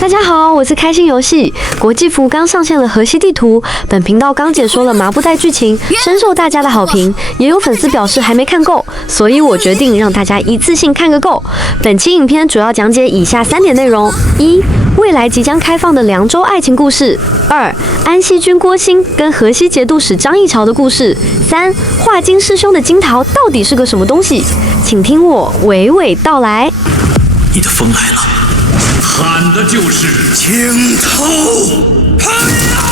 大家好，我是开心游戏。国际服刚上线了河西地图，本频道刚解说了麻布袋剧情，深受大家的好评，也有粉丝表示还没看够，所以我决定让大家一次性看个够。本期影片主要讲解以下3点内容：一、未来即将开放的凉州爱情故事；二、安西君郭兴跟河西节度使张议潮的故事；三、华金师兄的金桃到底是个什么东西？请听我娓娓道来。你的风来了，喊的就是青桃喷啊！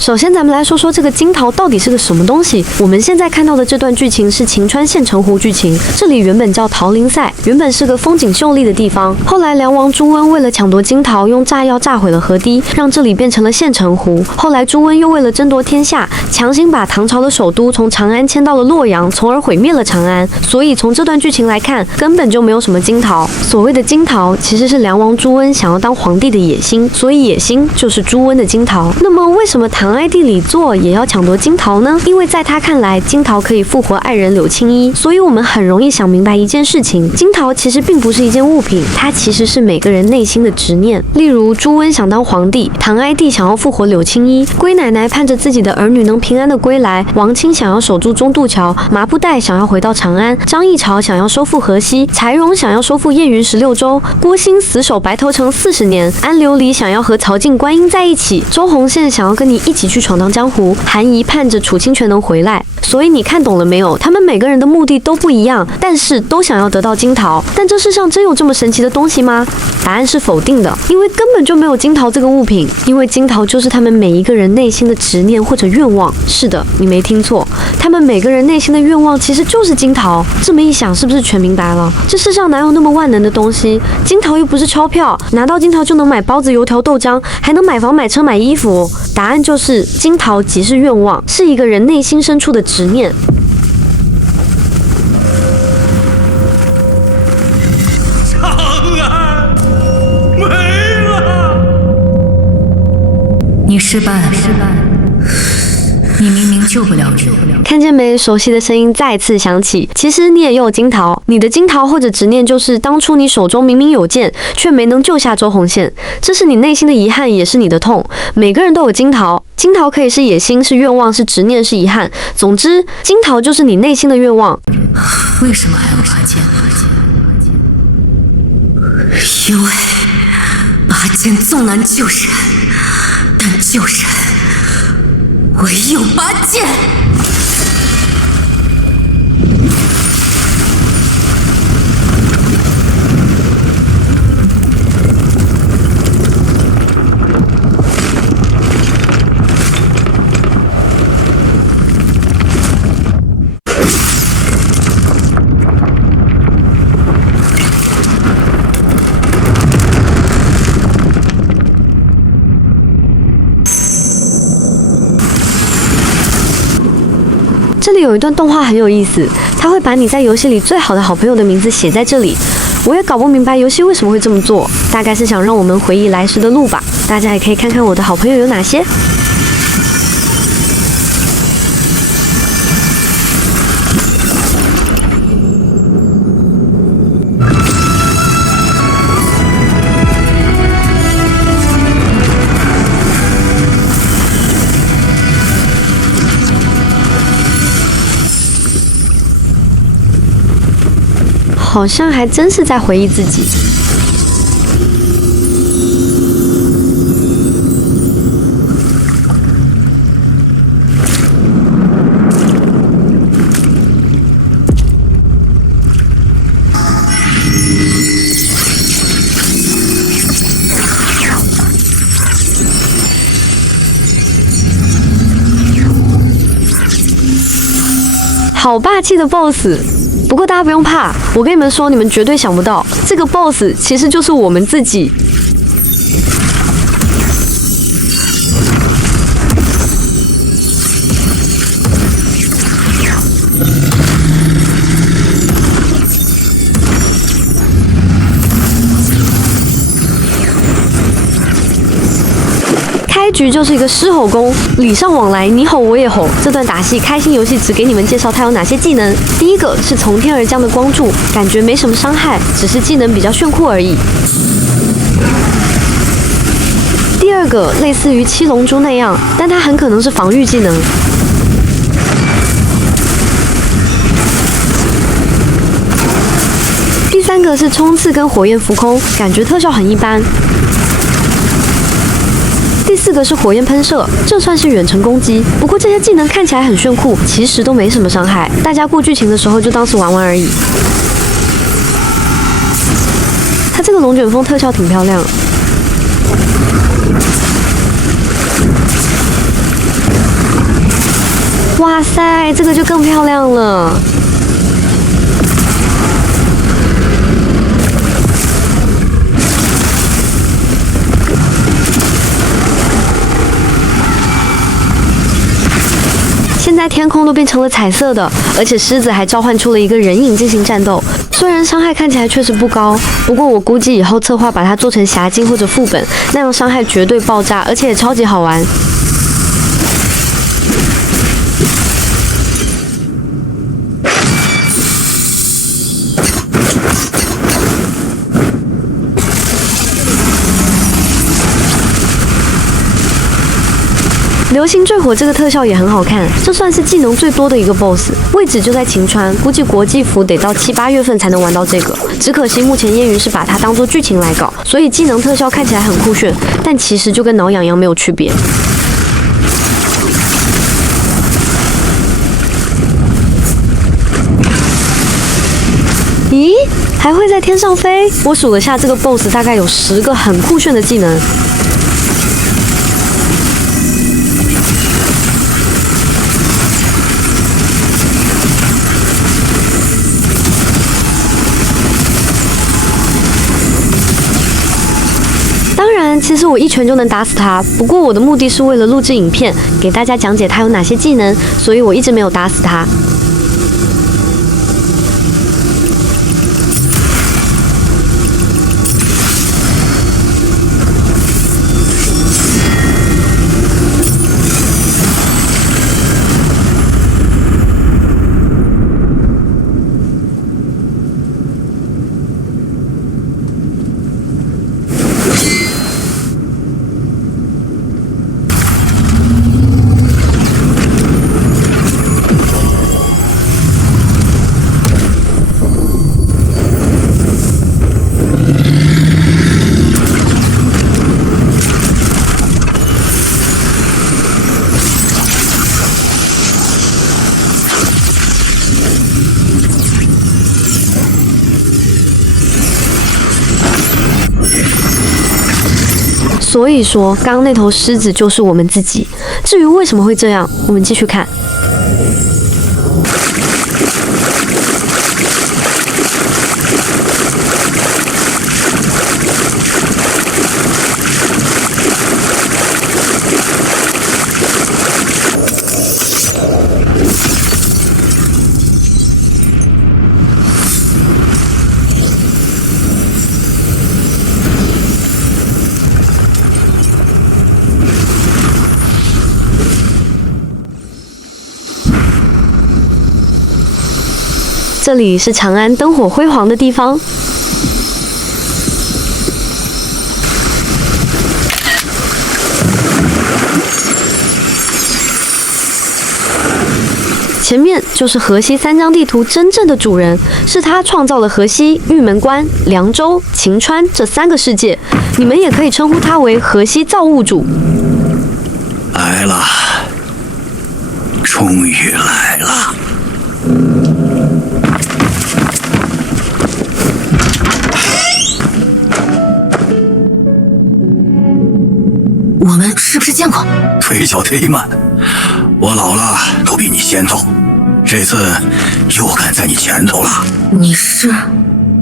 首先，咱们来说说这个金桃到底是个什么东西。我们现在看到的这段剧情是晴川县城湖剧情，这里原本叫桃林赛，原本是个风景秀丽的地方。后来梁王朱温为了抢夺金桃，用炸药炸毁了河堤，让这里变成了县城湖。后来朱温又为了争夺天下，强行把唐朝的首都从长安迁到了洛阳，从而毁灭了长安。所以从这段剧情来看，根本就没有什么金桃。所谓的金桃，其实是梁王朱温想要当皇帝的野心，所以野心就是朱温的金桃。那么为什么唐哀帝李作也要抢夺金桃呢？因为在他看来，金桃可以复活爱人柳青衣，所以我们很容易想明白一件事情：金桃其实并不是一件物品，它其实是每个人内心的执念。例如，朱温想当皇帝，唐哀帝想要复活柳青衣，龟奶奶盼着自己的儿女能平安的归来，王钦想要守住中渡桥，麻布袋想要回到长安，张议潮想要收复河西，柴荣想要收复燕云16州，郭兴死守白头城40年，安琉璃想要和曹静观音在一起，周洪宪想要跟你一起去闯荡江湖，韩仪盼着楚清泉能回来。所以你看懂了没有？他们每个人的目的都不一样，但是都想要得到金桃。但这世上真有这么神奇的东西吗？答案是否定的，因为根本就没有金桃这个物品，因为金桃就是他们每一个人内心的执念或者愿望。是的，你没听错，他们每个人内心的愿望其实就是金桃。这么一想，是不是全明白了？这世上哪有那么万能的东西？金桃又不是钞票，拿到金桃就能买包子、油条、豆浆，还能买房、买车、买衣服。答案就是金桃即是愿望，是一个人内心深处的执念。长安没了！你失败了，你明明救不了人。看见没？熟悉的声音再次响起。其实你也有金桃，你的金桃或者执念就是当初你手中明明有剑，却没能救下周洪宪，这是你内心的遗憾，也是你的痛。每个人都有金桃，金桃可以是野心，是愿望，是执念，是遗憾。总之，金桃就是你内心的愿望。为什么还要拔剑？因为拔剑纵难救人，但救人唯有拔剑。这里有一段动画很有意思，它会把你在游戏里最好的好朋友的名字写在这里。我也搞不明白游戏为什么会这么做，大概是想让我们回忆来时的路吧。大家也可以看看我的好朋友有哪些。好像还真是在回忆自己。好霸气的 BOSS！不过大家不用怕，我跟你们说，你们绝对想不到，这个 BOSS 其实就是我们自己。开局就是一个狮吼功，礼尚往来，你吼我也吼。这段打戏，开心游戏只给你们介绍它有哪些技能。第一个是从天而降的光柱，感觉没什么伤害，只是技能比较炫酷而已。第二个类似于七龙珠那样，但它很可能是防御技能。第三个是冲刺跟火焰浮空，感觉特效很一般。第四个是火焰喷射，这算是远程攻击，不过这些技能看起来很炫酷，其实都没什么伤害，大家过剧情的时候就当是玩玩而已。它这个龙卷风特效挺漂亮。哇塞，这个就更漂亮了。现在天空都变成了彩色的，而且狮子还召唤出了一个人影进行战斗。虽然伤害看起来确实不高，不过我估计以后策划把它做成侠金或者副本，那样伤害绝对爆炸，而且也超级好玩。流星坠火这个特效也很好看，这算是技能最多的一个 BOSS， 位置就在晴川，估计国际服得到7、8月份才能玩到这个。只可惜目前燕云是把它当做剧情来搞，所以技能特效看起来很酷炫，但其实就跟挠痒痒没有区别。咦，还会在天上飞？我数了下，这个 BOSS 大概有10个很酷炫的技能。当然，其实我一拳就能打死他，不过我的目的是为了录制影片，给大家讲解他有哪些技能，所以我一直没有打死他。所以说，刚刚那头狮子就是我们自己。至于为什么会这样，我们继续看。这里是长安灯火辉煌的地方。前面就是河西3张地图真正的主人，是他创造了河西、玉门关、凉州、晴川这3个世界。你们也可以称呼他为河西造物主。来了，终于来了。我们是不是见过？腿脚忒慢，我老了都比你先走，这次又赶在你前头了。你是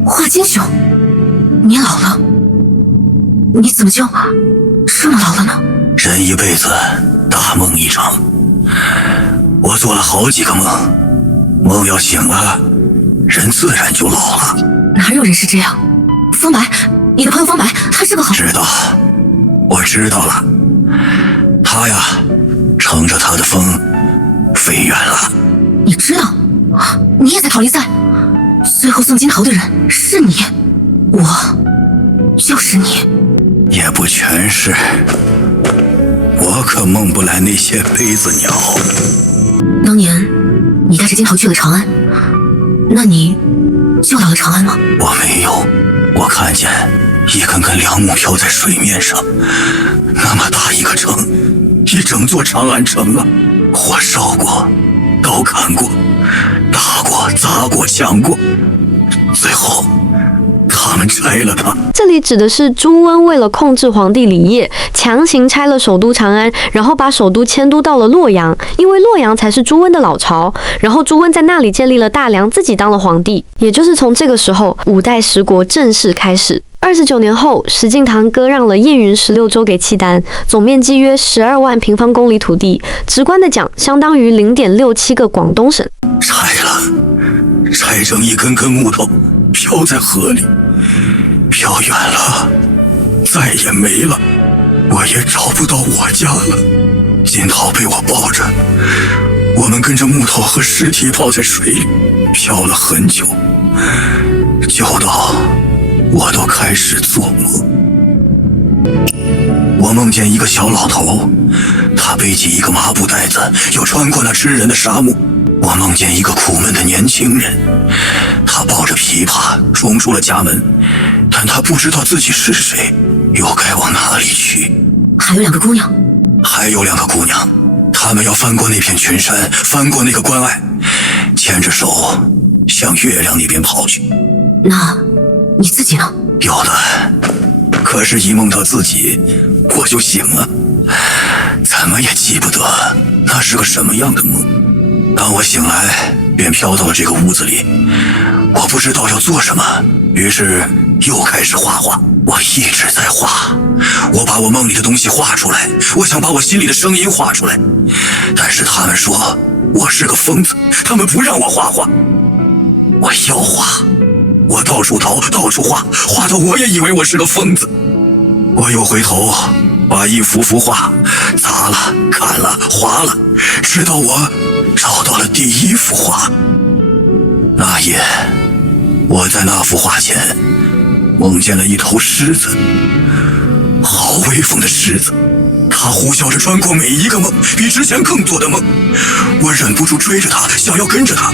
华金兄？你老了？你怎么就这么老了呢？人一辈子大梦一场，我做了好几个梦，梦要醒了，人自然就老了。哪有人是这样？风白，你的朋友风白，他是个好……知道，我知道了。他呀，乘着他的风飞远了。你知道？你也在桃林赛？最后送金桃的人是你，我就是你。也不全是。我可梦不来那些杯子鸟。当年你带着金桃去了长安，那你救到了长安吗？我没有，我看见一根根梁木飘在水面上，那么大一个城，一整座长安城啊！火烧过，刀砍过，打过，砸过，抢过，最后他们拆了它。这里指的是朱温为了控制皇帝李晔，强行拆了首都长安，然后把首都迁都到了洛阳，因为洛阳才是朱温的老巢。然后朱温在那里建立了大梁，自己当了皇帝。也就是从这个时候，五代十国正式开始。29年后，石敬瑭割让了燕云16州给契丹，总面积约12万平方公里土地，直观的讲，相当于0.67个广东省。拆了，拆成一根根木头，飘在河里，飘远了，再也没了，我也找不到我家了。金桃被我抱着，我们跟着木头和尸体泡在水里，漂了很久，久到我都开始做梦。我梦见一个小老头，他背起一个麻布袋子，又穿过那吃人的沙漠。我梦见一个苦闷的年轻人，他抱着琵琶冲出了家门，但他不知道自己是谁，又该往哪里去。还有2个姑娘，还有2个姑娘，她们要翻过那片群山，翻过那个关隘，牵着手向月亮那边跑去。那你自己呢？有的，可是一梦到自己，我就醒了，怎么也记不得那是个什么样的梦。当我醒来，便飘到了这个屋子里，我不知道要做什么，于是又开始画画。我一直在画，我把我梦里的东西画出来，我想把我心里的声音画出来，但是他们说我是个疯子，他们不让我画画。我要画，我到处逃，到处画，画到我也以为我是个疯子。我又回头把一幅幅画砸了、砍了、划了，直到我找到了第1幅画。那夜，我在那幅画前梦见了一头狮子，好威风的狮子，它呼啸着穿过每一个梦，比之前更多的梦。我忍不住追着它，想要跟着它，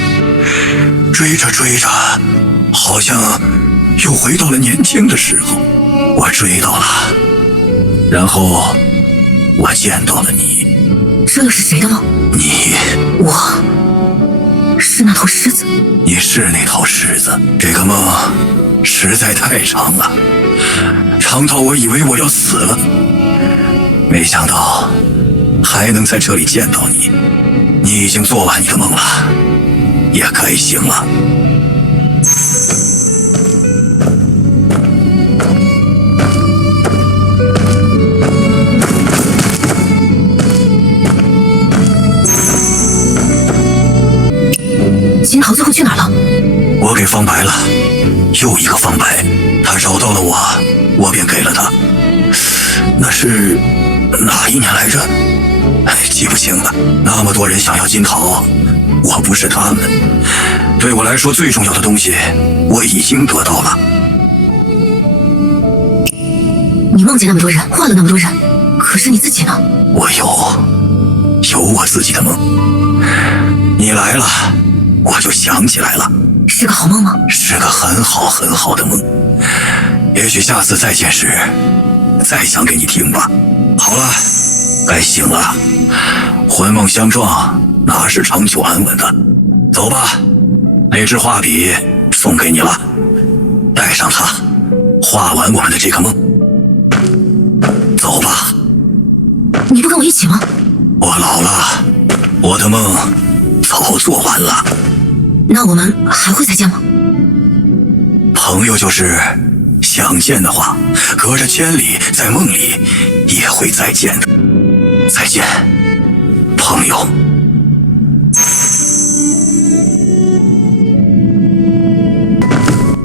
追着追着，好像又回到了年轻的时候。我追到了，然后我见到了你。这又是谁的梦？你，我是那头狮子。你是那头狮子。这个梦实在太长了，长到我以为我要死了，没想到还能在这里见到你。你已经做完你的梦了，也该醒了。金桃最后去哪儿了？我给方白了，又一个方白，他找到了我，我便给了他。那是哪一年来着？记不清了。那么多人想要金桃，我不是他们。对我来说最重要的东西，我已经得到了。你梦见那么多人，换了那么多人，可是你自己呢？我有我自己的梦。你来了，我就想起来了。是个好梦吗？是个很好很好的梦。也许下次再见时，再讲给你听吧。好了，该醒了。魂梦相撞，哪是长久安稳的？走吧，那支画笔送给你了，带上它，画完我们的这个梦。走吧。你不跟我一起吗？我老了，我的梦早做完了。那我们还会再见吗？朋友就是想见的话，隔着千里，在梦里也会再见的。再见，朋友。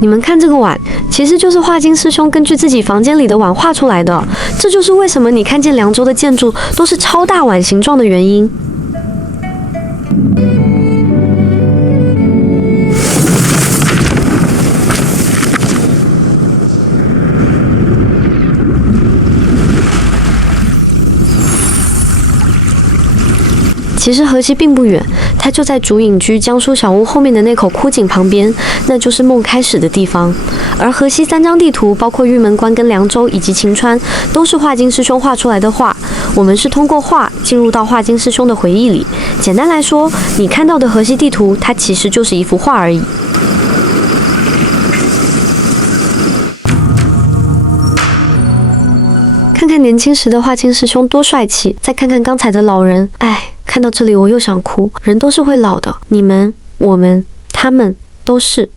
你们看这个碗，其实就是画经师兄根据自己房间里的碗画出来的。这就是为什么你看见凉州的建筑都是超大碗形状的原因。其实河西并不远，它就在竹影居江书小屋后面的那口枯井旁边，那就是梦开始的地方。而河西3张地图，包括玉门关跟凉州以及晴川，都是画经师兄画出来的画。我们是通过画进入到画经师兄的回忆里。简单来说，你看到的河西地图，它其实就是一幅画而已。看看年轻时的画经师兄多帅气，再看看刚才的老人，哎，看到这里我又想哭。人都是会老的，你们、我们、他们都是。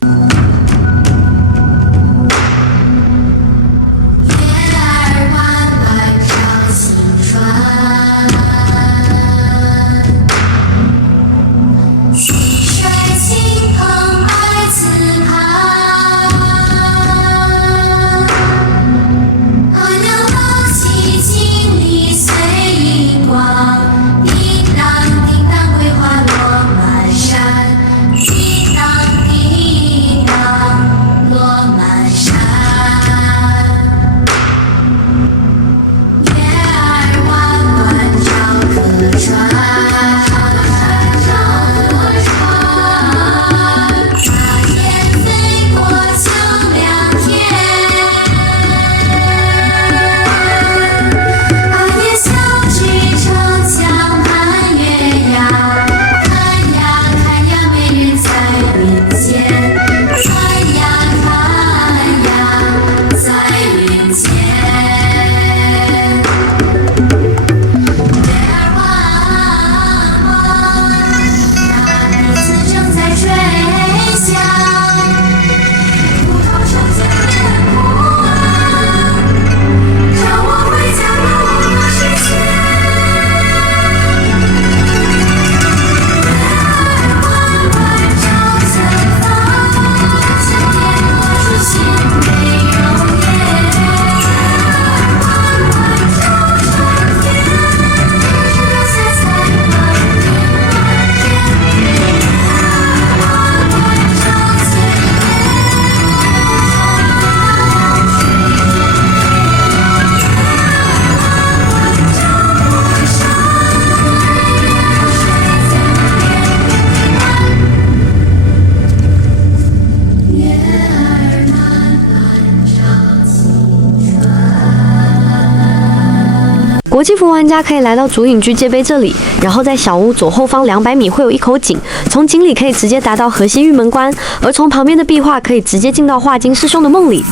国际服玩家可以来到竹影居界碑这里，然后在小屋左后方200米会有一口井，从井里可以直接达到河西玉门关，而从旁边的壁画可以直接进到画经师兄的梦里。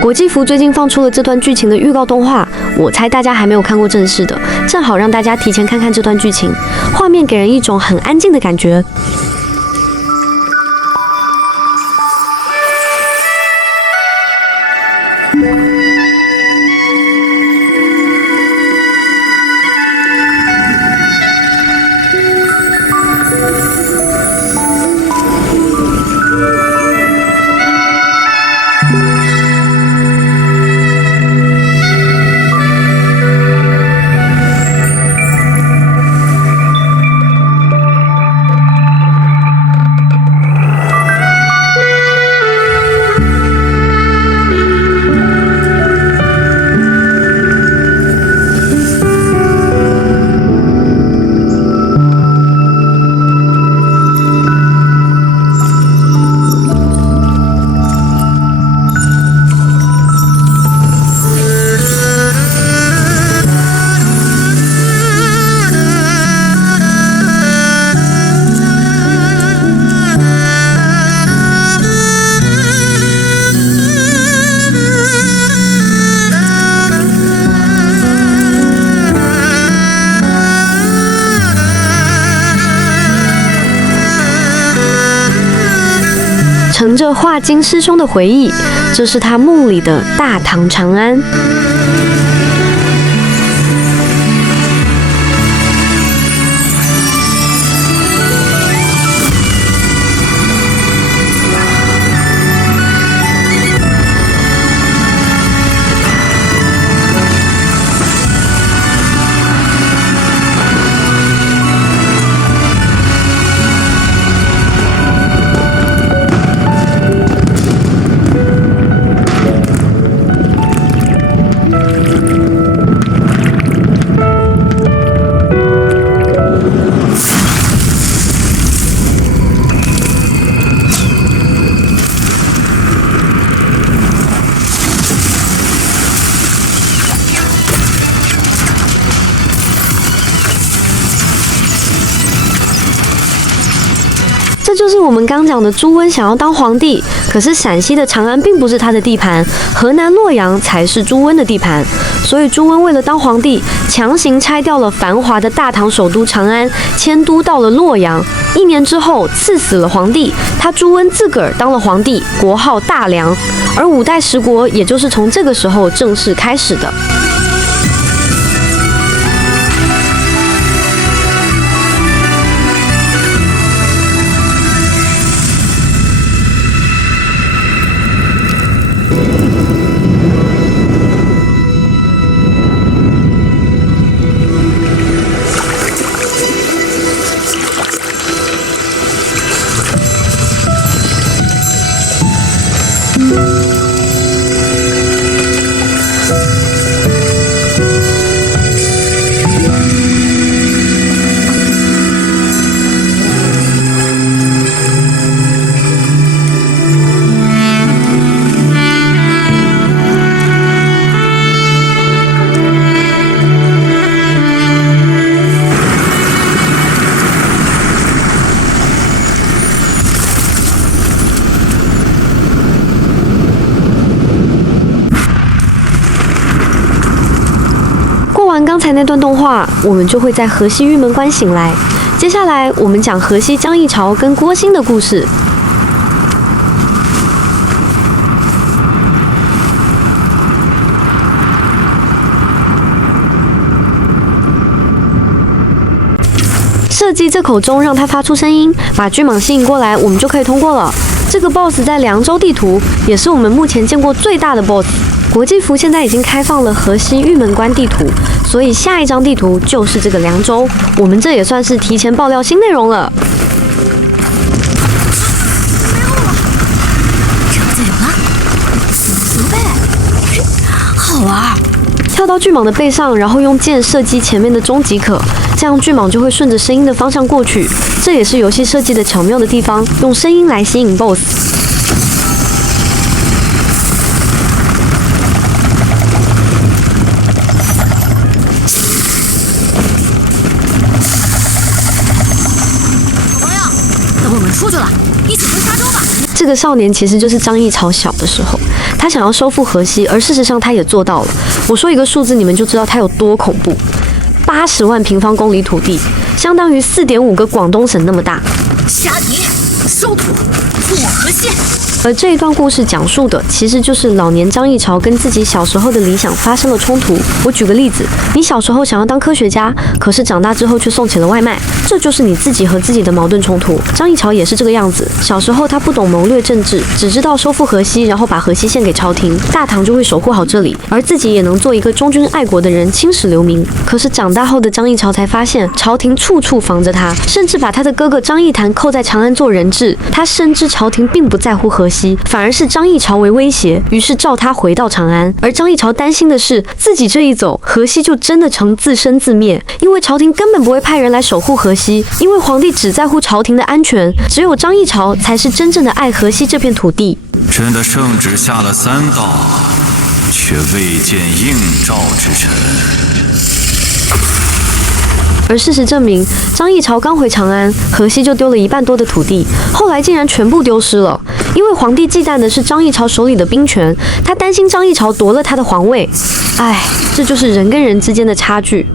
国际服最近放出了这段剧情的预告动画，我猜大家还没有看过正式的，正好让大家提前看看这段剧情。画面给人一种很安静的感觉。乘着画经师兄的回忆，这是他梦里的大唐长安。这就是我们刚讲的朱温想要当皇帝，可是陕西的长安并不是他的地盘，河南洛阳才是朱温的地盘。所以朱温为了当皇帝，强行拆掉了繁华的大唐首都长安，迁都到了洛阳。1年之后，赐死了皇帝，他朱温自个儿当了皇帝，国号大梁。而5代十国也就是从这个时候正式开始的。完刚才那段动画，我们就会在河西玉门关醒来。接下来我们讲河西张议潮跟郭兴的故事。射击这口钟让它发出声音，把巨蟒吸引过来，我们就可以通过了。这个 BOSS 在凉州地图，也是我们目前见过最大的 BOSS。国际服现在已经开放了河西玉门关地图，所以下一张地图就是这个凉州。我们这也算是提前爆料新内容了。这不就有了？行呗，好玩。跳到巨蟒的背上，然后用箭射击前面的终极可，这样巨蟒就会顺着声音的方向过去。这也是游戏设计的巧妙的地方，用声音来吸引 BOSS。出去了，一起回沙洲吧。这个少年其实就是张议潮小的时候，他想要收复河西，而事实上他也做到了。我说一个数字，你们就知道他有多恐怖：80万平方公里土地，相当于4.5个广东省那么大。杀敌，收土，复我河西。而这一段故事讲述的，其实就是老年张议潮跟自己小时候的理想发生了冲突。我举个例子，你小时候想要当科学家，可是长大之后却送起了外卖，这就是你自己和自己的矛盾冲突。张议潮也是这个样子，小时候他不懂谋略政治，只知道收复河西，然后把河西献给朝廷，大唐就会守护好这里，而自己也能做一个忠君爱国的人，青史留名。可是长大后的张议潮才发现，朝廷处处防着他，甚至把他的哥哥张议谈扣在长安做人质。他深知朝廷并不在乎河西，反而是张议潮为威胁，于是召他回到长安。而张议潮担心的是，自己这一走，河西就真的成自生自灭，因为朝廷根本不会派人来守护河西，因为皇帝只在乎朝廷的安全，只有张议潮才是真正的爱河西这片土地。朕的圣旨下了3道，却未见应召之臣。而事实证明，张议潮刚回长安，河西就丢了1半多的土地，后来竟然全部丢失了。因为皇帝忌惮的是张议潮手里的兵权，他担心张议潮夺了他的皇位。唉，这就是人跟人之间的差距。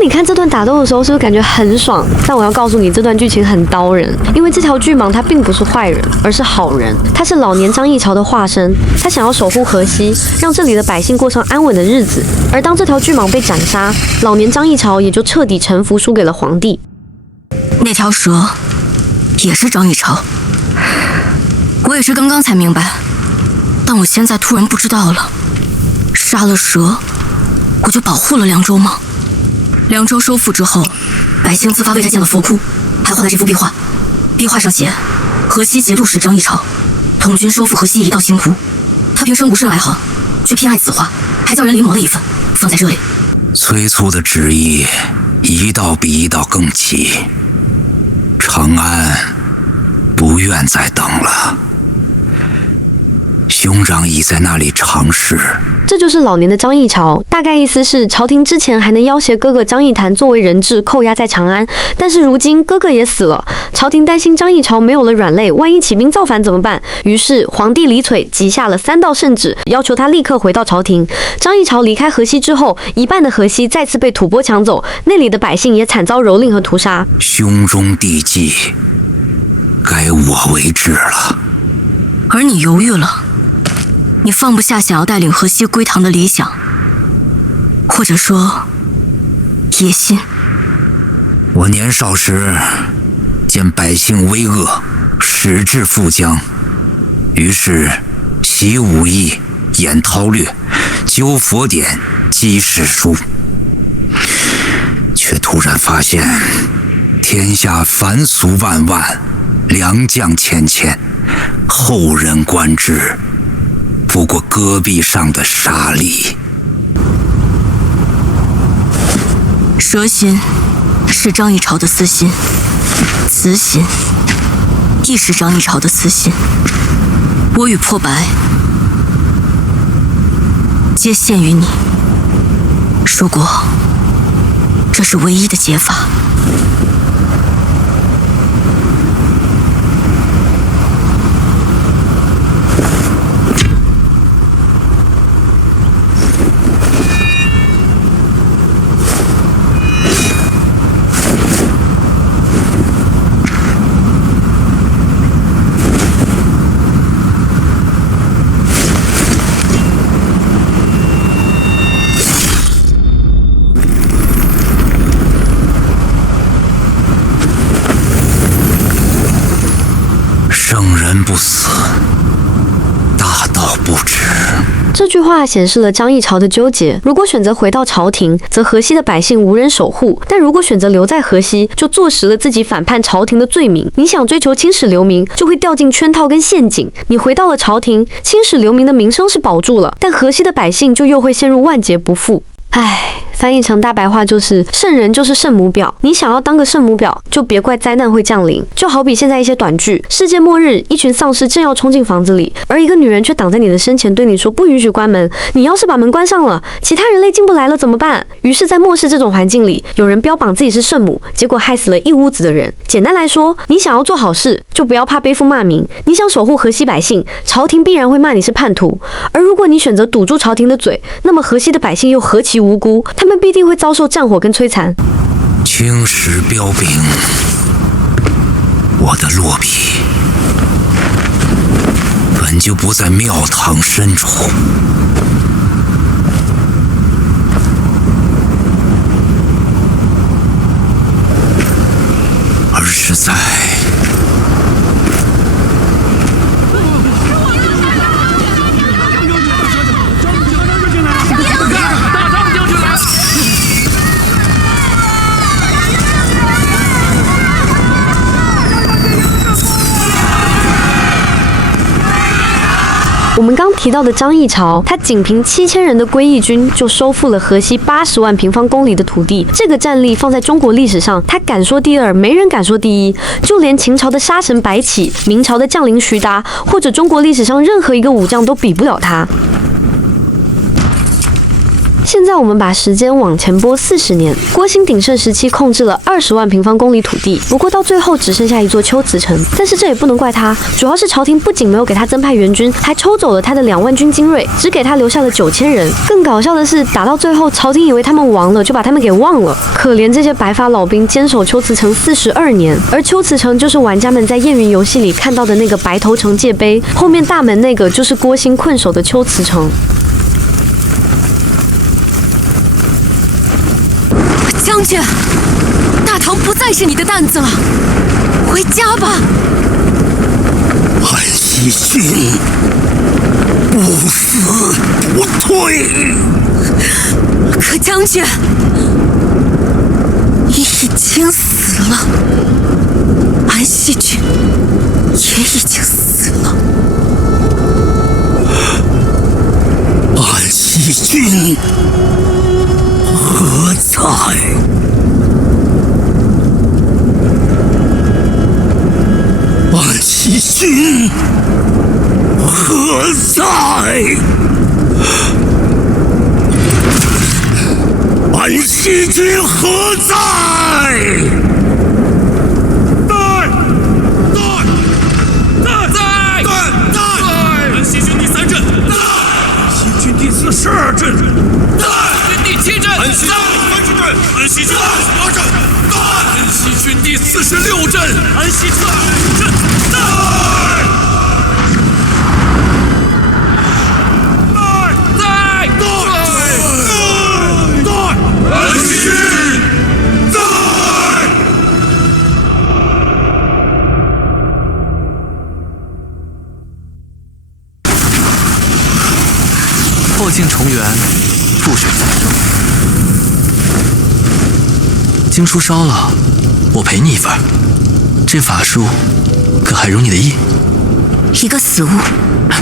你看这段打斗的时候，是不是感觉很爽？但我要告诉你，这段剧情很刀人，因为这条巨蟒它并不是坏人，而是好人。他是老年张议潮的化身，他想要守护河西，让这里的百姓过上安稳的日子。而当这条巨蟒被斩杀，老年张议潮也就彻底臣服输给了皇帝。那条蛇也是张一潮。我也是刚刚才明白，但我现在突然不知道了。杀了蛇，我就保护了凉州吗？凉州收复之后，百姓自发为他建了佛窟，还画了这幅壁画。壁画上写：河西节度使张一潮，统军收复河西一道新窟。他平生不甚来行，却偏爱此画，还叫人临摹了一份，放在这里。催促的旨意一道比一道更急，长安不愿再等了。兄长已在那里尝试。这就是老年的张议潮，大概意思是朝廷之前还能要挟哥哥张议谈作为人质扣押在长安，但是如今哥哥也死了，朝廷担心张议潮没有了软肋，万一起兵造反怎么办？于是皇帝李璀急下了3道圣旨，要求他立刻回到朝廷。张议潮离开河西之后，一半的河西再次被吐蕃抢走，那里的百姓也惨遭蹂躏和屠杀。兄终弟继，该我为之了。而你犹豫了。你放不下想要带领河西归唐的理想，或者说野心。我年少时见百姓危恶，矢志富疆，于是习武艺，演韬略，究佛典，积史书，却突然发现天下凡俗万万，良将千千，后人观之，不过戈壁上的沙砾。蛇心是张议潮的私心，雌心亦是张议潮的私心。我与破白皆献于你，说过这是唯一的解法。圣人不死，大道不止。这句话显示了张议潮的纠结。如果选择回到朝廷，则河西的百姓无人守护；但如果选择留在河西，就坐实了自己反叛朝廷的罪名。你想追求青史留名，就会掉进圈套跟陷阱。你回到了朝廷，青史留名的名声是保住了，但河西的百姓就又会陷入万劫不复。唉，翻译成大白话就是圣人就是圣母婊，你想要当个圣母婊，就别怪灾难会降临。就好比现在一些短剧，世界末日，一群丧尸正要冲进房子里，而一个女人却挡在你的身前对你说不允许关门，你要是把门关上了，其他人类进不来了怎么办？于是在末世这种环境里，有人标榜自己是圣母，结果害死了一屋子的人。简单来说，你想要做好事，就不要怕背负骂名。你想守护河西百姓，朝廷必然会骂你是叛徒，而如果你选择堵住朝廷的嘴，那么河西的百姓又何其无辜，他们必定会遭受战火跟摧残。青史标兵，我的落笔本就不在庙堂深处，而是在我们刚提到的张议潮，他仅凭7000人的归义军就收复了河西80万平方公里的土地。这个战力放在中国历史上，他敢说第二，没人敢说第一。就连秦朝的杀神白起、明朝的将领徐达，或者中国历史上任何一个武将都比不了他。现在我们把时间往前拨40年，郭兴鼎盛时期控制了20万平方公里土地，不过到最后只剩下一座秋瓷城。但是这也不能怪他，主要是朝廷不仅没有给他增派援军，还抽走了他的2万军精锐，只给他留下了9000人。更搞笑的是，打到最后，朝廷以为他们亡了，就把他们给忘了。可怜这些白发老兵坚守秋瓷城42年，而秋瓷城就是玩家们在燕云游戏里看到的那个白头城界碑，后面大门那个就是郭兴困守的秋瓷城。将军，大大唐不再是你的担子了，回家吧。安西君，不死不退。可将军，你已经死了，安西君也已经死了。安西君何在？安西君何在？安西君何在？安西军第3阵，安西军第42阵，第7阵，安西军第30阵，安西军第28阵，安西军第46阵，安西军阵，安西军在。破镜重圆，覆水再生。经书烧了，我赔你一份。这法术可还如你的意？一个死物。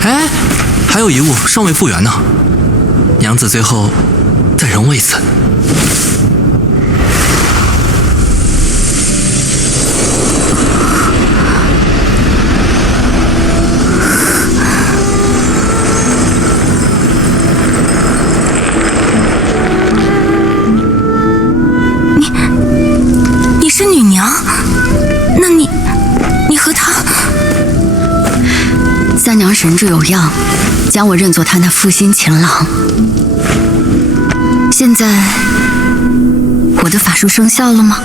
哎，还有一物尚未复原呢。娘子最后再容我一次。你是女娘？那你和她？三娘神志有恙，将我认作她那负心情郎。现在我的法术生效了吗？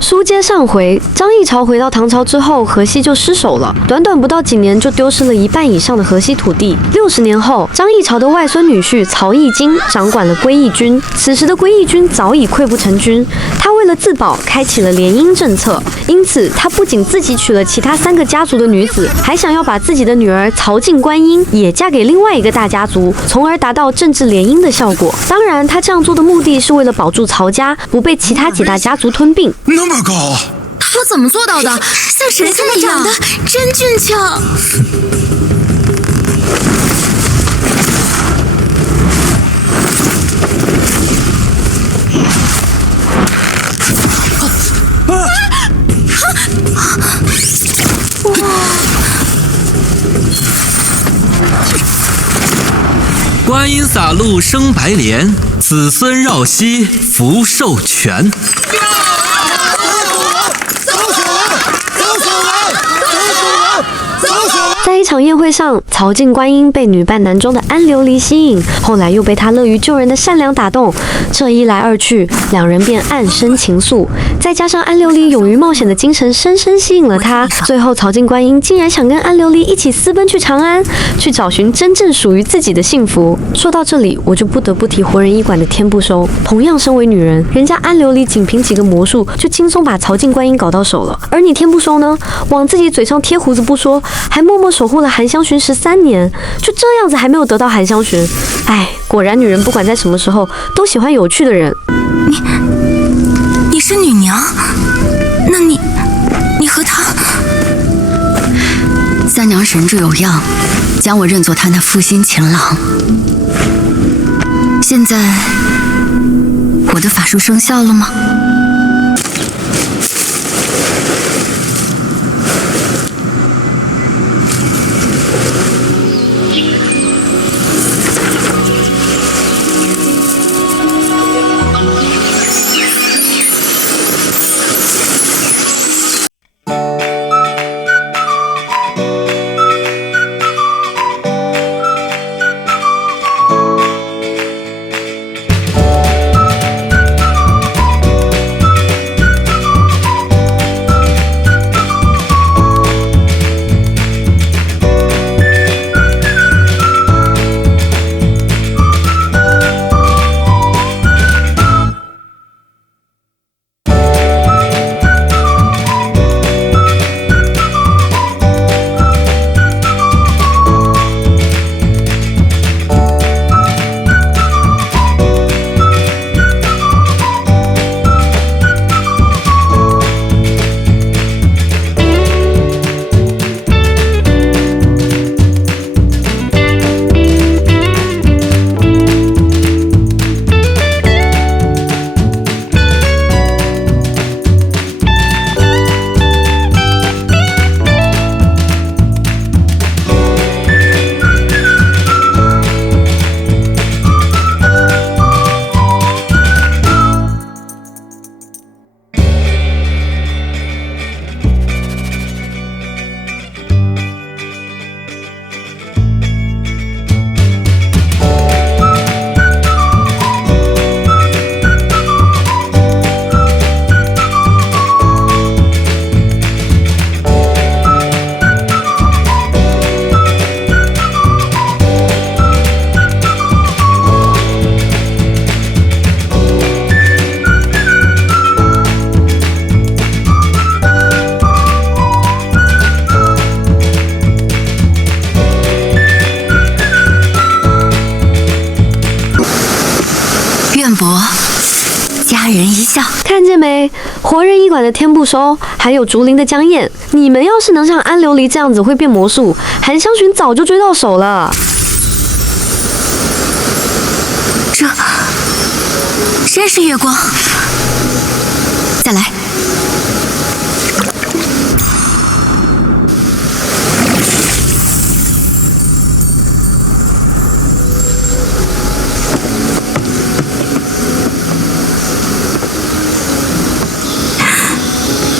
书接上回，张议潮回到唐朝之后，河西就失守了。短短不到几年，就丢失了1半以上的河西土地。60年后，张议潮的外孙女婿曹义金掌管了归义军。此时的归义军早已溃不成军，他为了自保，开启了联姻政策。因此，他不仅自己娶了其他3个家族的女子，还想要把自己的女儿曹静观音也嫁给另外一个大家族，从而达到政治联姻的效果。当然，他这样做的目的是为了保住曹家不被其他几大家族吞并。那么高啊！他怎么做到的？像神仙一样，真俊俏。观音洒露生白莲，子孙绕膝福寿全。在一场宴会上，曹静观音被女扮男装的安琉璃吸引，后来又被他乐于救人的善良打动。这一来二去，2人便暗生情愫。再加上安琉璃勇于冒险的精神，深深吸引了他。最后，曹静观音竟然想跟安琉璃一起私奔去长安，去找寻真正属于自己的幸福。说到这里，我就不得不提活人医馆的天不收。同样身为女人，人家安琉璃仅凭几个魔术就轻松把曹静观音搞到手了，而你天不收呢，往自己嘴上贴胡子不说，还默默守护了韩香寻13年，就这样子还没有得到韩香寻。哎，果然女人不管在什么时候都喜欢有趣的人。你是女娘？那你和她？三娘神志有恙，将我认作她那负心情郎。现在我的法术生效了吗？嘞，活人医馆的天不收，还有竹林的江燕，你们要是能像安琉璃这样子会变魔术，韩香寻早就追到手了。这真是月光。再来。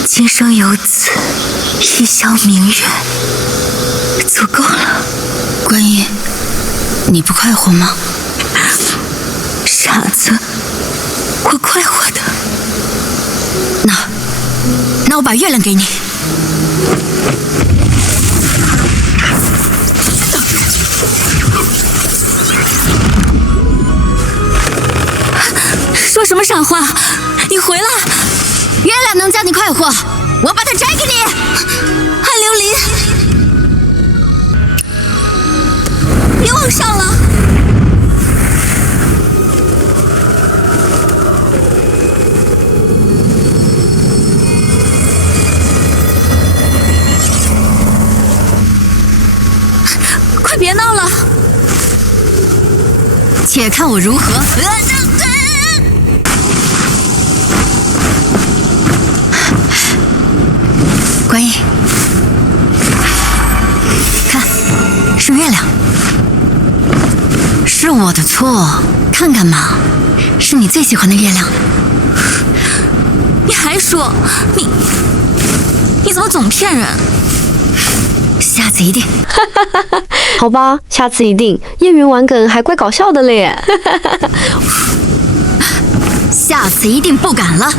今生有此一宵明月，足够了。观音，你不快活吗？傻子，我快活的。那我把月亮给你。说什么傻话？你回来！月亮能叫你快活，我把它摘给你。安琉璃，别往上了。快别闹了，且看我如何。观音，看，是月亮，是我的错。看看嘛，是你最喜欢的月亮。你还说你怎么总骗人？下次一定。好吧，下次一定。叶云玩梗还怪搞笑的嘞。下次一定不敢了。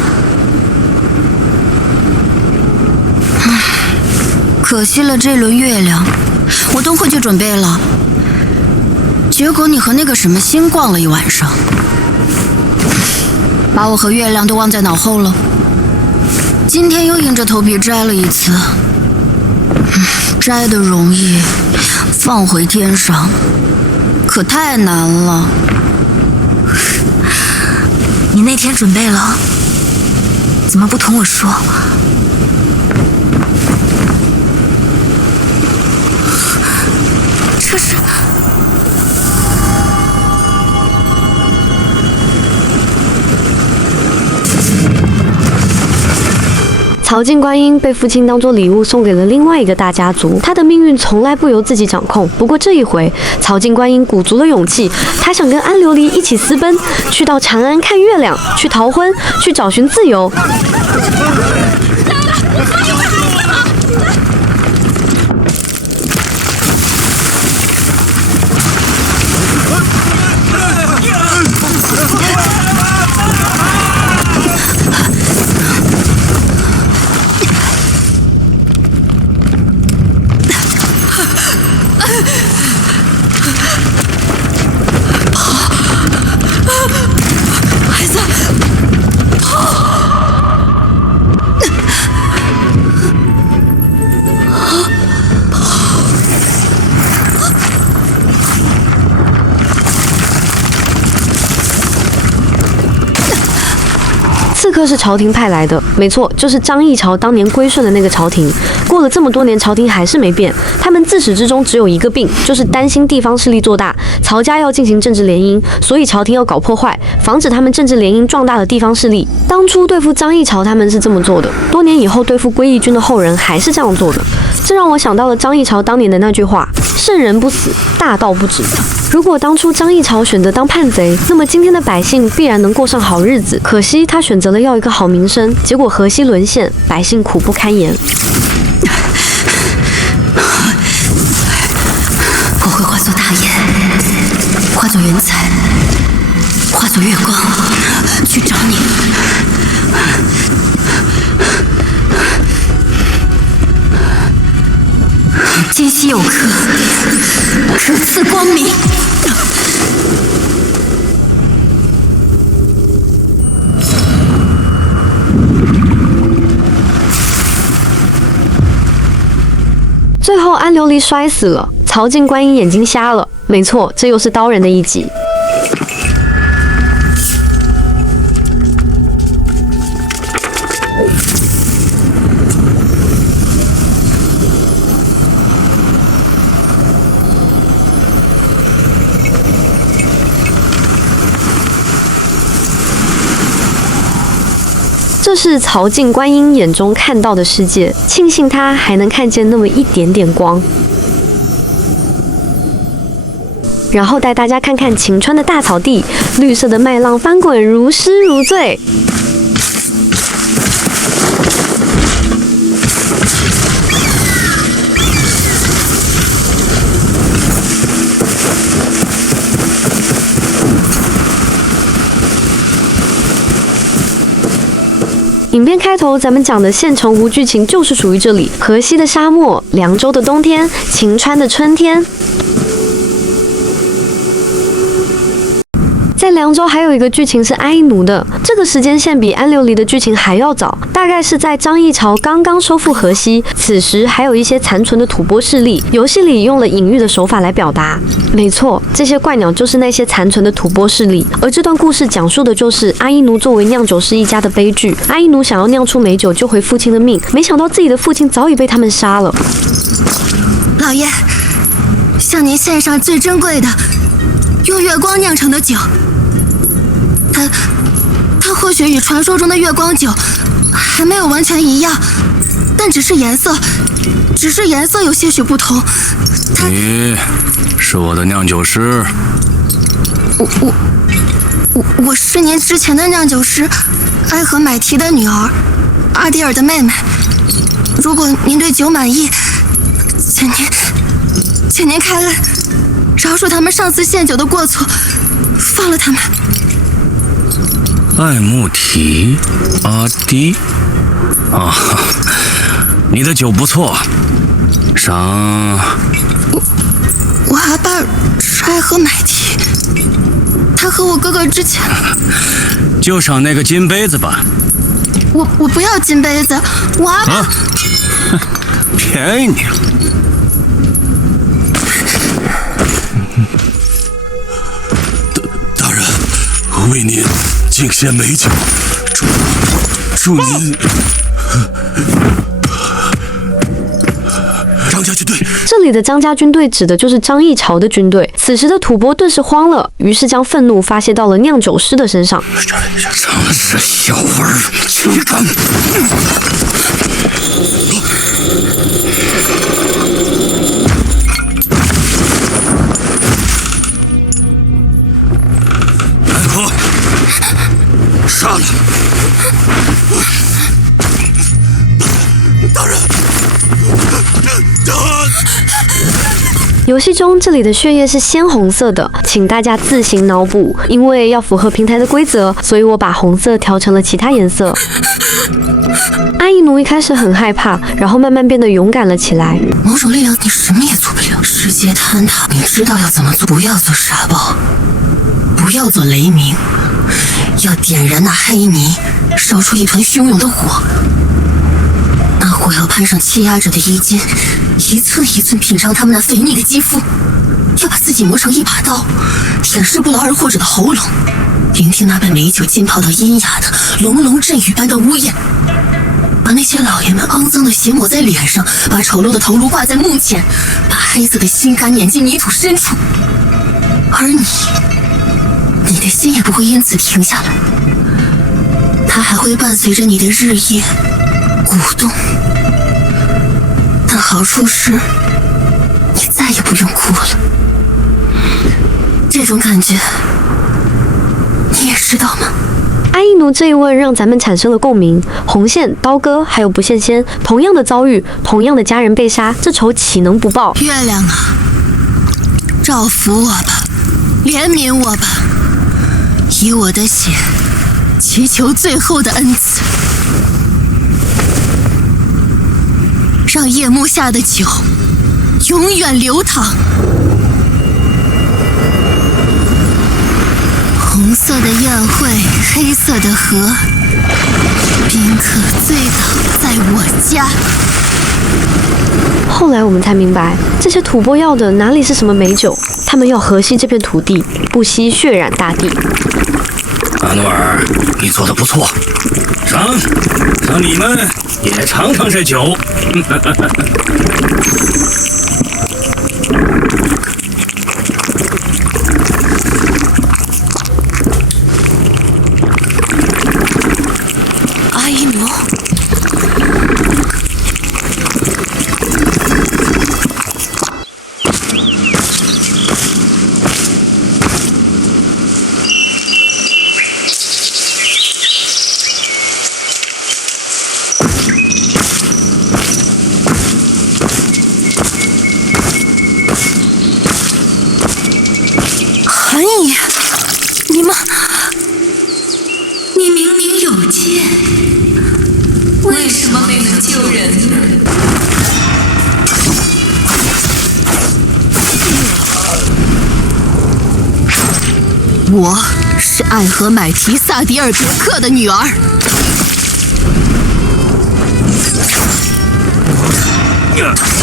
可惜了这轮月亮，我都会去准备了。结果你和那个什么星逛了一晚上，把我和月亮都忘在脑后了。今天又硬着头皮摘了一次，摘得容易，放回天上可太难了。你那天准备了，怎么不同我说？这是……曹净观音被父亲当作礼物送给了另外一个大家族，他的命运从来不由自己掌控。不过这一回，曹净观音鼓足了勇气，他想跟安琉璃一起私奔，去到长安看月亮，去逃婚，去找寻自由。刺客是朝廷派来的，没错，就是张议潮当年归顺的那个朝廷。过了这么多年，朝廷还是没变，他们自始至终只有一个病，就是担心地方势力做大，曹家要进行政治联姻，所以朝廷要搞破坏，防止他们政治联姻壮大了地方势力。当初对付张议潮他们是这么做的，多年以后对付归义军的后人还是这样做的。这让我想到了张议潮当年的那句话：圣人不死，大道不止。如果当初张议潮选择当叛贼，那么今天的百姓必然能过上好日子。可惜他选择了要一个好名声，结果河西沦陷，百姓苦不堪言。我会化作大雁，化作云彩，化作月光，去找你。今夕有客，可赐光明。最后安琉璃摔死了，曹净观音眼睛瞎了。没错，这又是刀人的一集。这是曹镜观音眼中看到的世界，庆幸他还能看见那么一点点光。然后带大家看看晴川的大草地，绿色的麦浪翻滚，如诗如醉。影片开头咱们讲的县城湖剧情就是属于这里：河西的沙漠，凉州的冬天，晴川的春天。在凉州还有一个剧情是哀奴的，这个时间线比安琉璃的剧情还要早，大概是在张议潮刚刚收复河西，此时还有一些残存的吐蕃势力。游戏里用了隐喻的手法来表达，没错，这些怪鸟就是那些残存的吐蕃势力。而这段故事讲述的就是阿依奴作为酿酒师一家的悲剧。阿依奴想要酿出美酒救回父亲的命，没想到自己的父亲早已被他们杀了。老爷，向您献上最珍贵的用月光酿成的酒。它或许与传说中的月光酒还没有完全一样，但只是颜色有些许不同。你是我的酿酒师。我是您之前的酿酒师埃和买提的女儿，阿迪尔的妹妹。如果您对酒满意，请您开恩，饶恕他们上次献酒的过错，放了他们。艾木提，阿迪，啊，你的酒不错，赏。我阿爸是埃和买提，他和我哥哥之前。就赏那个金杯子吧。我不要金杯子，我阿爸。便宜你了。大人，为您敬献美酒，祝您。张家军队。这里的张家军队指的就是张议潮的军队。此时的吐蕃顿时慌了，于是将愤怒发泄到了酿酒师的身上。张氏小儿躯干！来喝！杀了！大人！游戏中这里的血液是鲜红色的，请大家自行脑补。因为要符合平台的规则，所以我把红色调成了其他颜色。阿依奴一开始很害怕，然后慢慢变得勇敢了起来。某种力量，你什么也做不了。世界坍塌，你知道要怎么做？不要做沙暴，不要做雷鸣，要点燃那黑泥，烧出一团汹涌的火。那火要攀上欺压者的衣襟，一寸一寸品尝他们那肥腻的肌肤，要把自己磨成一把刀，舔舐不劳而获者的喉咙，聆听那被美酒浸泡到阴哑的隆隆阵雨般的呜咽，把那些老爷们肮脏的血抹在脸上，把丑陋的头颅挂在墓前，把黑色的心肝碾进泥土深处。而你的心也不会因此停下来，它还会伴随着你的日夜鼓动。但好处是，你再也不用哭了。这种感觉，你也知道吗？阿依奴这一问让咱们产生了共鸣。红线、刀割还有不羡仙，同样的遭遇，同样的家人被杀，这仇岂能不报？月亮啊，照拂我吧，怜悯我吧，以我的血祈求最后的恩赐，让夜幕下的酒永远流淌。红色的宴会，黑色的河，宾客醉倒在我家。后来我们才明白，这些吐蕃要的哪里是什么美酒，他们要河西这片土地，不惜血染大地。阿努尔，你做的不错，让你们也尝尝这酒。阿依奴，韩爷，你明明有剑，为什么没能救人呢？我是艾荷买提萨迪尔别克的女儿，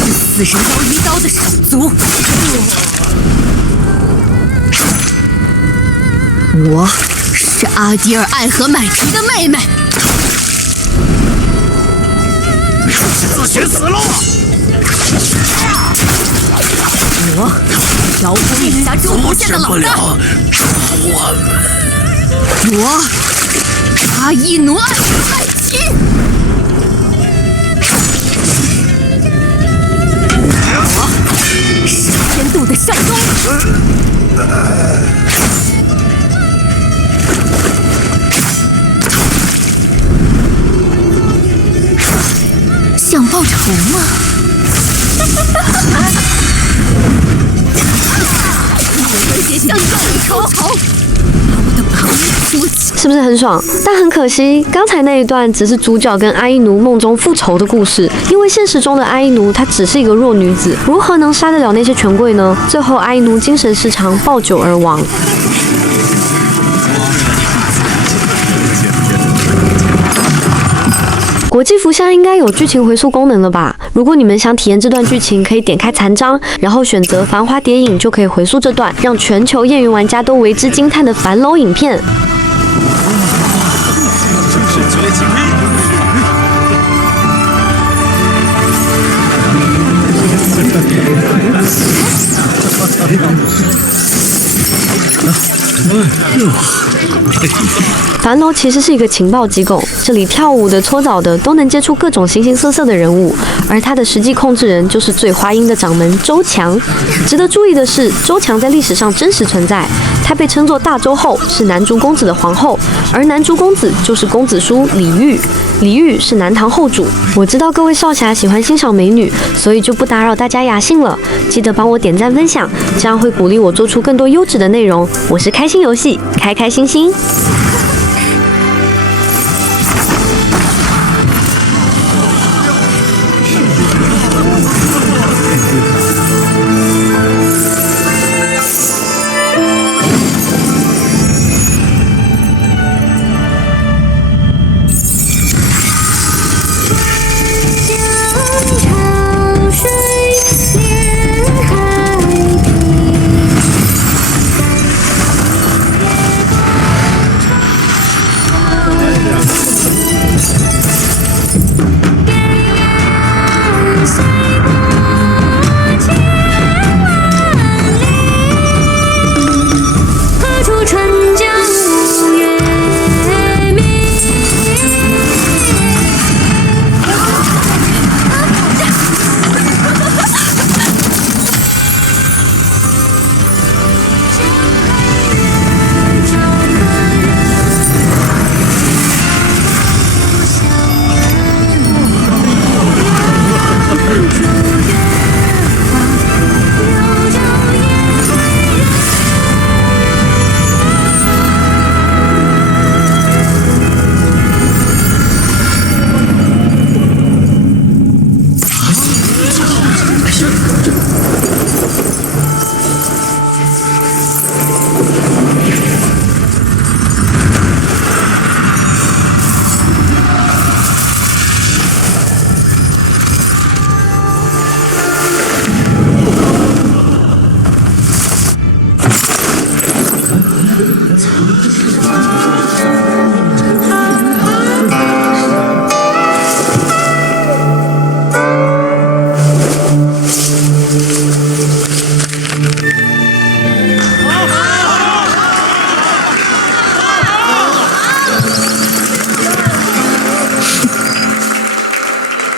是死神刀一刀的手足。我是阿迪尔·艾荷买提的妹妹。自寻死路！我调虎领辖诸侯县的老大。我阿依奴艾荷买提。我是天度的少东。想报仇吗？我也想报仇，把我的朋友说起。是不是很爽？但很可惜，刚才那一段只是主角跟阿依奴梦中复仇的故事。因为现实中的阿依奴她只是一个弱女子，如何能杀得了那些权贵呢？最后阿依奴精神失常，暴酒而亡。国际服现在应该有剧情回溯功能了吧？如果你们想体验这段剧情，可以点开残章，然后选择繁花谍影，就可以回溯这段让全球业余玩家都为之惊叹的繁楼影片。樊楼其实是一个情报机构，这里跳舞的、搓澡的都能接触各种形形色色的人物，而他的实际控制人就是醉花阴的掌门周强。值得注意的是，周强在历史上真实存在，他被称作大周后，是南竹公子的皇后，而南竹公子就是公子叔李煜，李煜是南唐后主。我知道各位少侠喜欢欣赏美女，所以就不打扰大家雅兴了，记得帮我点赞分享，这样会鼓励我做出更多优质的内容。我是开心游戏，开开心心。